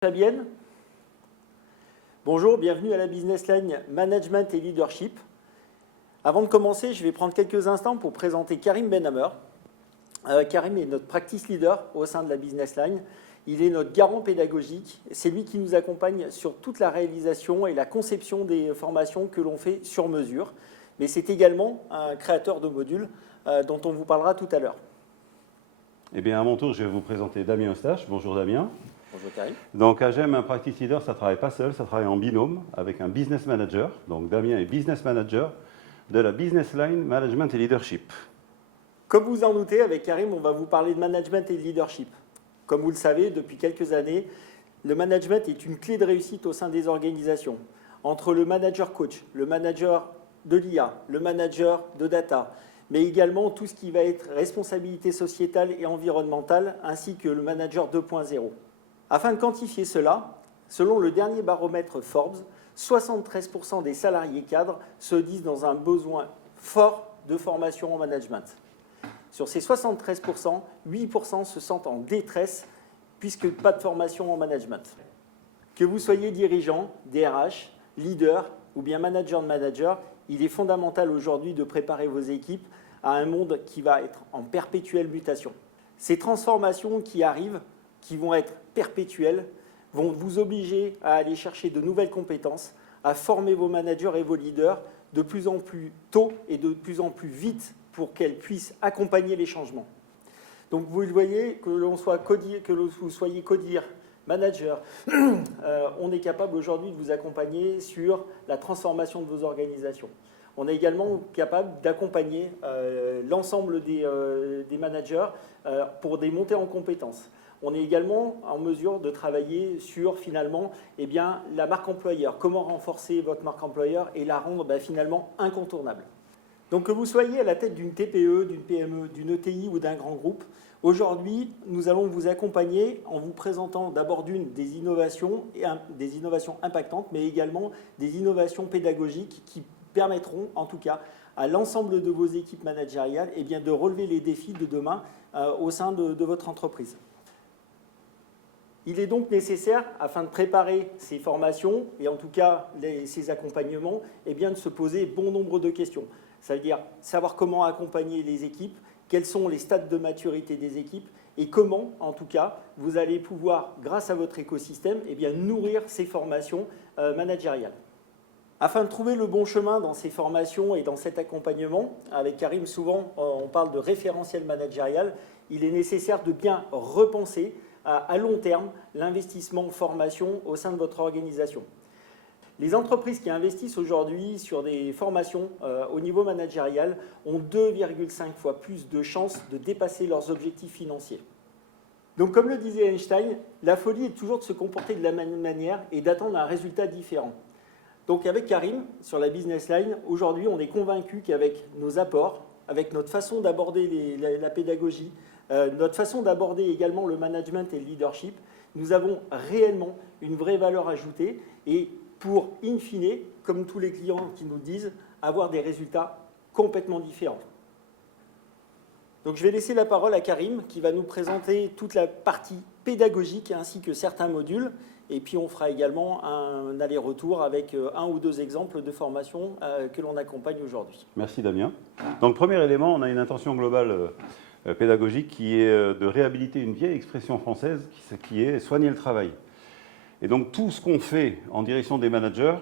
Fabienne. Bonjour, bienvenue à la Business Line Management et Leadership. Avant de commencer, je vais prendre quelques instants pour présenter Karim Benhammer. Karim est notre practice leader au sein de la Business Line. Il est notre garant pédagogique. C'est lui qui nous accompagne sur toute la réalisation et la conception des formations que l'on fait sur mesure. Mais c'est également un créateur de modules dont on vous parlera tout à l'heure. Eh bien, à mon tour, je vais vous présenter Damien Eustache. Bonjour Damien. Bonjour Karim. Donc, AGEM, un practice leader, ça ne travaille pas seul, ça travaille en binôme avec un business manager. Donc, Damien est business manager de la Business Line Management et Leadership. Comme vous en doutez, avec Karim, on va vous parler de management et de leadership. Comme vous le savez, depuis quelques années, le management est une clé de réussite au sein des organisations. Entre le manager coach, le manager de l'IA, le manager de data, mais également tout ce qui va être responsabilité sociétale et environnementale, ainsi que le manager 2.0. Afin de quantifier cela, selon le dernier baromètre Forbes, 73% des salariés cadres se disent dans un besoin fort de formation en management. Sur ces 73%, 8% se sentent en détresse puisque pas de formation en management. Que vous soyez dirigeant, DRH, leader ou bien manager de manager, il est fondamental aujourd'hui de préparer vos équipes à un monde qui va être en perpétuelle mutation. Ces transformations qui arrivent, qui vont être perpétuelles, vont vous obliger à aller chercher de nouvelles compétences, à former vos managers et vos leaders de plus en plus tôt et de plus en plus vite pour qu'elles puissent accompagner les changements. Donc vous le voyez, que vous soyez codir, manager, on est capable aujourd'hui de vous accompagner sur la transformation de vos organisations. On est également capable d'accompagner l'ensemble des managers pour des montées en compétences. On est également en mesure de travailler sur finalement la marque employeur. Comment renforcer votre marque employeur et la rendre finalement incontournable. Donc que vous soyez à la tête d'une TPE, d'une PME, d'une ETI ou d'un grand groupe, aujourd'hui, nous allons vous accompagner en vous présentant d'abord des innovations impactantes, mais également des innovations pédagogiques qui permettront en tout cas à l'ensemble de vos équipes managériales de relever les défis de demain au sein de votre entreprise. Il est donc nécessaire, afin de préparer ces formations et en tout cas ces accompagnements, de se poser bon nombre de questions. Ça veut dire savoir comment accompagner les équipes, quels sont les stades de maturité des équipes et comment, en tout cas, vous allez pouvoir, grâce à votre écosystème, nourrir ces formations managériales. Afin de trouver le bon chemin dans ces formations et dans cet accompagnement, avec Karim, souvent, on parle de référentiel managérial, il est nécessaire de bien repenser à long terme l'investissement en formation au sein de votre organisation. Les entreprises qui investissent aujourd'hui sur des formations au niveau managérial ont 2,5 fois plus de chances de dépasser leurs objectifs financiers. Donc comme le disait Einstein, la folie est toujours de se comporter de la même manière et d'attendre un résultat différent. Donc avec Karim, sur la Business Line, aujourd'hui on est convaincu qu'avec nos apports, avec notre façon d'aborder la pédagogie, notre façon d'aborder également le management et le leadership, nous avons réellement une vraie valeur ajoutée et pour, in fine, comme tous les clients qui nous le disent, avoir des résultats complètement différents. Donc je vais laisser la parole à Karim qui va nous présenter toute la partie pédagogique ainsi que certains modules et puis on fera également un aller-retour avec un ou deux exemples de formations que l'on accompagne aujourd'hui. Merci Damien. Donc premier élément, on a une intention globale pédagogique qui est de réhabiliter une vieille expression française qui est soigner le travail. Et donc tout ce qu'on fait en direction des managers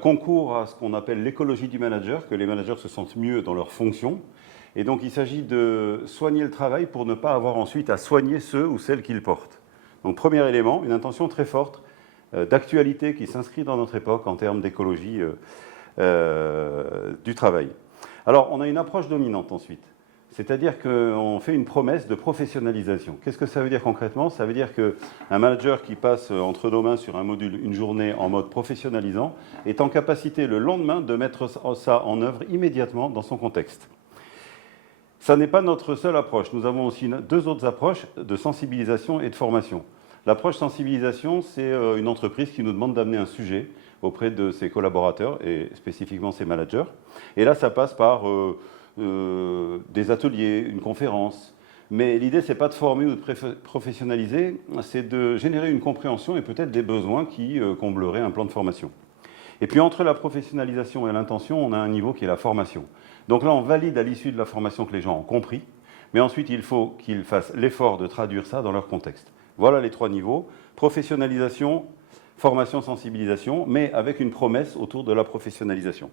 concourt à ce qu'on appelle l'écologie du manager, que les managers se sentent mieux dans leurs fonctions. Et donc il s'agit de soigner le travail pour ne pas avoir ensuite à soigner ceux ou celles qui le portent. Donc premier élément, une intention très forte d'actualité qui s'inscrit dans notre époque en termes d'écologie du travail. Alors on a une approche dominante ensuite. C'est-à-dire qu'on fait une promesse de professionnalisation. Qu'est-ce que ça veut dire concrètement? Ça veut dire qu'un manager qui passe entre nos mains sur un module une journée en mode professionnalisant est en capacité le lendemain de mettre ça en œuvre immédiatement dans son contexte. Ça n'est pas notre seule approche. Nous avons aussi deux autres approches de sensibilisation et de formation. L'approche sensibilisation, c'est une entreprise qui nous demande d'amener un sujet auprès de ses collaborateurs et spécifiquement ses managers. Et là, ça passe par des ateliers, une conférence, Mais l'idée, ce n'est pas de former ou de professionnaliser, c'est de générer une compréhension et peut-être des besoins qui combleraient un plan de formation. Et puis entre la professionnalisation et l'intention, on a un niveau qui est la formation. Donc là, on valide à l'issue de la formation que les gens ont compris, mais ensuite, il faut qu'ils fassent l'effort de traduire ça dans leur contexte. Voilà les 3 niveaux, professionnalisation, formation, sensibilisation, mais avec une promesse autour de la professionnalisation.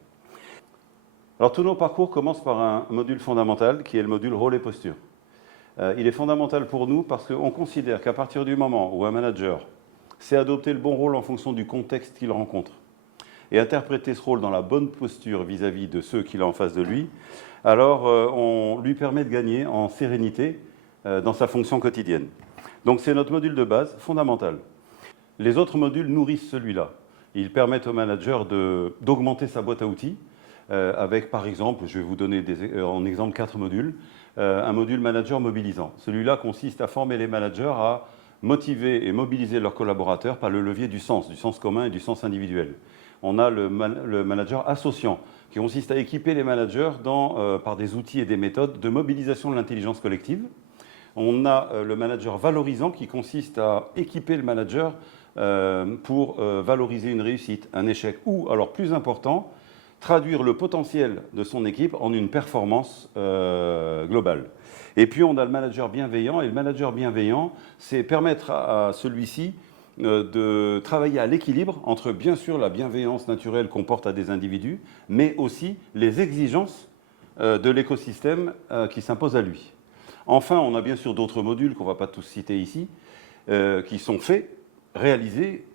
Alors tous nos parcours commencent par un module fondamental qui est le module rôle et posture. Il est fondamental pour nous parce qu'on considère qu'à partir du moment où un manager sait adopter le bon rôle en fonction du contexte qu'il rencontre et interpréter ce rôle dans la bonne posture vis-à-vis de ceux qu'il a en face de lui, alors on lui permet de gagner en sérénité dans sa fonction quotidienne. Donc c'est notre module de base fondamental. Les autres modules nourrissent celui-là. Ils permettent au manager d'augmenter sa boîte à outils avec, par exemple, je vais vous donner en exemple 4 modules, un module manager mobilisant. Celui-là consiste à former les managers à motiver et mobiliser leurs collaborateurs par le levier du sens commun et du sens individuel. On a le manager associant, qui consiste à équiper les managers par des outils et des méthodes de mobilisation de l'intelligence collective. On a le manager valorisant, qui consiste à équiper le manager pour valoriser une réussite, un échec, ou, alors plus important, traduire le potentiel de son équipe en une performance globale. Et puis on a le manager bienveillant, et le manager bienveillant, c'est permettre à celui-ci de travailler à l'équilibre entre, bien sûr, la bienveillance naturelle qu'on porte à des individus, mais aussi les exigences de l'écosystème qui s'impose à lui. Enfin, on a bien sûr d'autres modules qu'on ne va pas tous citer ici, qui sont faits, réalisés,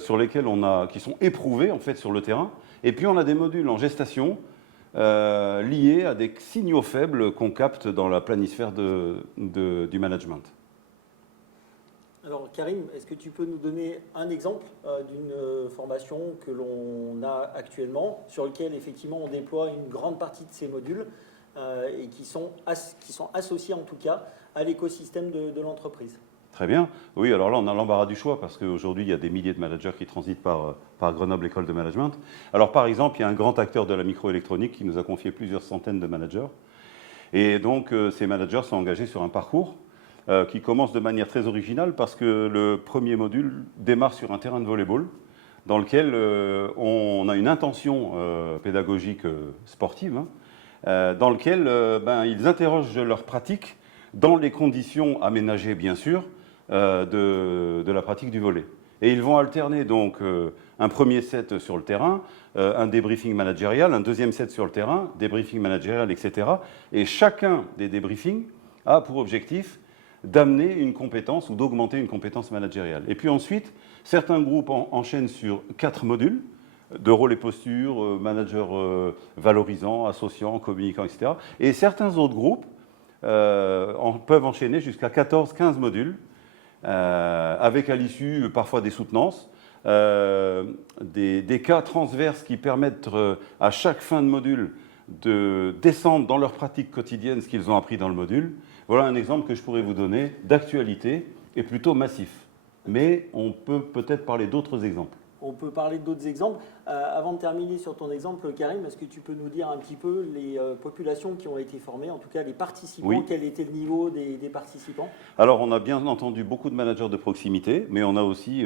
sur lesquels qui sont éprouvés en fait sur le terrain. Et puis on a des modules en gestation liés à des signaux faibles qu'on capte dans la planisphère du management. Alors Karim, est-ce que tu peux nous donner un exemple d'une formation que l'on a actuellement, sur lequel effectivement on déploie une grande partie de ces modules et qui sont associés en tout cas à l'écosystème de l'entreprise? Très bien. Oui, alors là, on a l'embarras du choix parce qu'aujourd'hui, il y a des milliers de managers qui transitent par Grenoble École de Management. Alors, par exemple, il y a un grand acteur de la microélectronique qui nous a confié plusieurs centaines de managers. Et donc, ces managers sont engagés sur un parcours qui commence de manière très originale parce que le premier module démarre sur un terrain de volley-ball dans lequel on a une intention pédagogique sportive, dans lequel ils interrogent leur pratique dans les conditions aménagées, bien sûr, de la pratique du volley. Et ils vont alterner donc un premier set sur le terrain, un débriefing managérial, un deuxième set sur le terrain, débriefing managérial, etc. Et chacun des débriefings a pour objectif d'amener une compétence ou d'augmenter une compétence managériale. Et puis ensuite, certains groupes enchaînent sur 4 modules de rôle et posture, manager valorisant, associant, communicant, etc. Et certains autres groupes peuvent enchaîner jusqu'à 14-15 modules, avec à l'issue parfois des soutenances, des cas transverses qui permettent à chaque fin de module de descendre dans leur pratique quotidienne ce qu'ils ont appris dans le module. Voilà un exemple que je pourrais vous donner d'actualité et plutôt massif. Mais on peut peut-être parler d'autres exemples. On peut parler d'autres exemples. Avant de terminer sur ton exemple, Karim, est-ce que tu peux nous dire un petit peu les populations qui ont été formées, en tout cas les participants, oui. Quel était le niveau des participants? Alors, on a bien entendu beaucoup de managers de proximité, mais on a aussi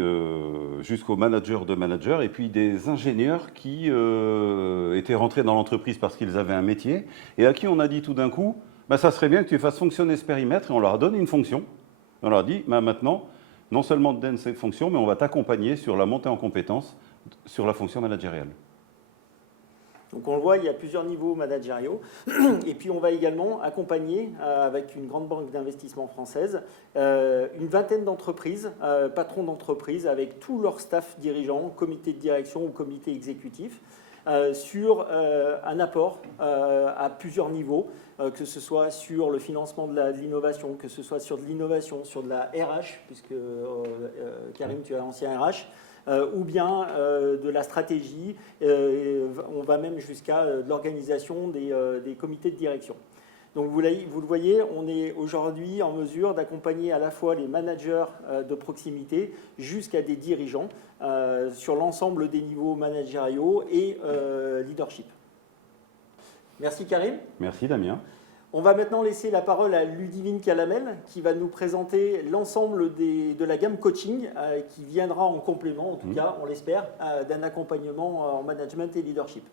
jusqu'aux managers de managers et puis des ingénieurs qui étaient rentrés dans l'entreprise parce qu'ils avaient un métier et à qui on a dit tout d'un coup, ça serait bien que tu fasses fonctionner ce périmètre et on leur a donné une fonction. On leur a dit, maintenant, non seulement te donne cette fonction, mais on va t'accompagner sur la montée en compétences sur la fonction managériale. Donc on le voit, il y a plusieurs niveaux managériaux. Et puis on va également accompagner, avec une grande banque d'investissement française, une vingtaine d'entreprises, patrons d'entreprises, avec tout leur staff dirigeant, comité de direction ou comité exécutif, sur un apport à plusieurs niveaux, que ce soit sur le financement de l'innovation, que ce soit sur de l'innovation, sur de la RH, puisque Karim, tu es ancien RH, ou bien de la stratégie, on va même jusqu'à l'organisation des comités de direction. Donc vous le voyez, on est aujourd'hui en mesure d'accompagner à la fois les managers de proximité jusqu'à des dirigeants sur l'ensemble des niveaux managériaux et leadership. Merci Karim. Merci Damien. On va maintenant laisser la parole à Ludivine Calamel qui va nous présenter l'ensemble de la gamme coaching qui viendra en complément, en tout cas, on l'espère, d'un accompagnement en management et leadership.